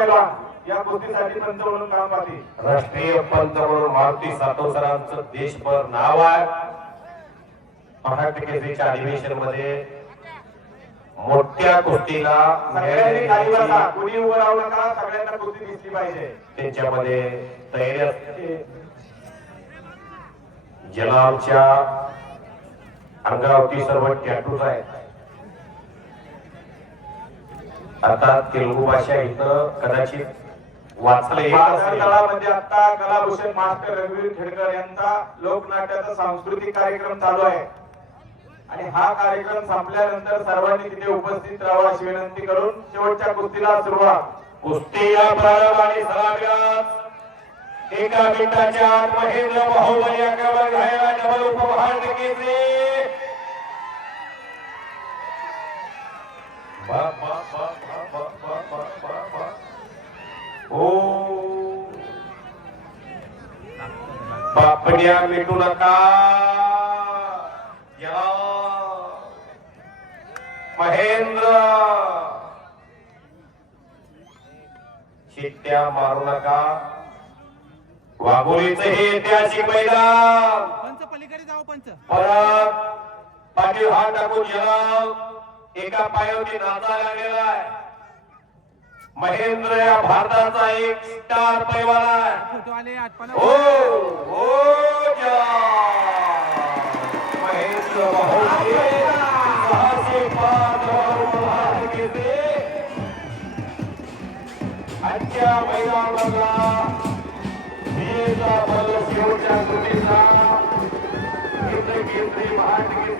या पंच म्हणून काम पाहतील राष्ट्रीय पंत म्हणून मारुती सातवसरांचं देशभर नाव आहे. महाराष्ट्र केसरीच्या अधिवेशनमध्ये मोठ्या कुस्तीला सगळ्यांनी खाली बसा. कुणी उभं राहू नका सगळ्यांना कुस्ती दिसली पाहिजे. त्यांच्यामध्ये तयारी असते जलालच्या अंगावरती सर्व टॅटूज आहेत. आता तेलुगू भाषा इथं कदाचित वाचलं तळामध्ये आता कलाभूषण मास्टर रघुवीर खेडकर यांचा लोकनाट्याचा सांस्कृतिक कार्यक्रम चालू आहे. आणि हा कार्यक्रम संपल्यानंतर सर्वांनी तिथे उपस्थित राहावं अशी विनंती करून शेवटच्या कुस्तीला सुरुवात. कुस्तीला प्रारंभ आणि एका मिनिटाच्या आत महेंद्र बाहुबली आक्रमण घ्यायला डबल उपहार टिकेचे बापड्या मिटू नका. या. महेंद्र. शिट्ट्या मारू नका. वाघोलीच हे ऐतिहासिक मैदान. पंच पलीकडे जाऊ पंच. परत पाटील हा टाकून या एका पायावरती नाचा लागलेला आहे महेंद्र या भारताचा एक स्टार पैवाला आहे. हो हो महेंद्र आजच्या शेवटच्या कृतीचा महाट